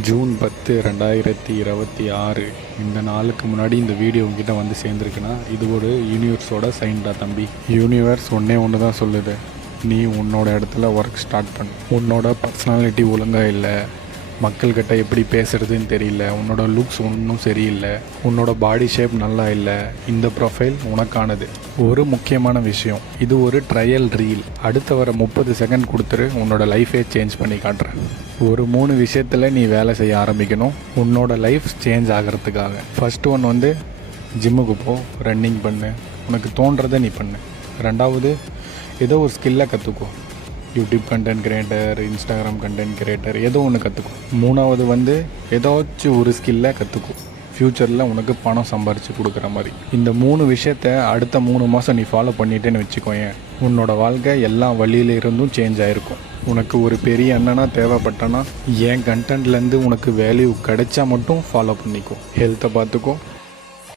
June 10 2026 இந்த நாளுக்கு முன்னாடி இந்த வீடியோ உங்ககிட்ட வந்து சேர்ந்துருக்குன்னா இது ஒரு யூனிவர்ஸோட சைன்டா தம்பி. யூனிவர்ஸ் ஒன்று தான் சொல்லுது, நீ உன்னோட இடத்துல ஒர்க் ஸ்டார்ட் பண்ணு. உன்னோட பர்சனாலிட்டி ஒழுங்காக இல்லை, மக்கள்கிட்ட எப்படி பேசுகிறதுன்னு தெரியல, உன்னோட லுக்ஸ் ஒன்றும் சரியில்லை, உன்னோட பாடி ஷேப் நல்லா இல்லை, இந்த ப்ரொஃபைல் உனக்கானது. ஒரு முக்கியமான விஷயம், இது ஒரு ட்ரையல் ரீல். அடுத்த வர 30 செகண்ட் கொடுத்துரு, உன்னோட லைஃபே சேஞ்ச் பண்ணி காட்டுறேன். ஒரு 3 விஷயத்தில் நீ வேலை செய்ய ஆரம்பிக்கணும் உன்னோட லைஃப் சேஞ்ச் ஆகிறதுக்காக. ஃபர்ஸ்ட் ஒன் வந்து ஜிம்முக்கு போ, ரன்னிங் பண்ணு, உனக்கு தோன்றதை நீ பண்ணு. ரெண்டாவது, ஏதோ ஒரு ஸ்கில்லை கற்றுக்கோ, YouTube content creator, Instagram content creator, ஏதோ ஒன்று கற்றுக்கும். மூணாவது வந்து ஏதாச்சும் ஒரு ஸ்கில்லை கற்றுக்கும், ஃப்யூச்சரில் உனக்கு பணம் சம்பாரித்து கொடுக்குற மாதிரி. இந்த 3 விஷயத்த அடுத்த 3 மாதம் நீ ஃபாலோ பண்ணிட்டேன்னு வச்சுக்கோயேன், உன்னோட வாழ்க்கை எல்லா வழியில இருந்தும் சேஞ்ச் ஆகிருக்கும். உனக்கு ஒரு பெரிய அண்ணனா தேவைப்பட்டனா என் கண்டென்ட்லேருந்து உனக்கு வேல்யூ கிடைச்சா மட்டும் ஃபாலோ பண்ணிக்கோ. ஹெல்த்தை பார்த்துக்கோ,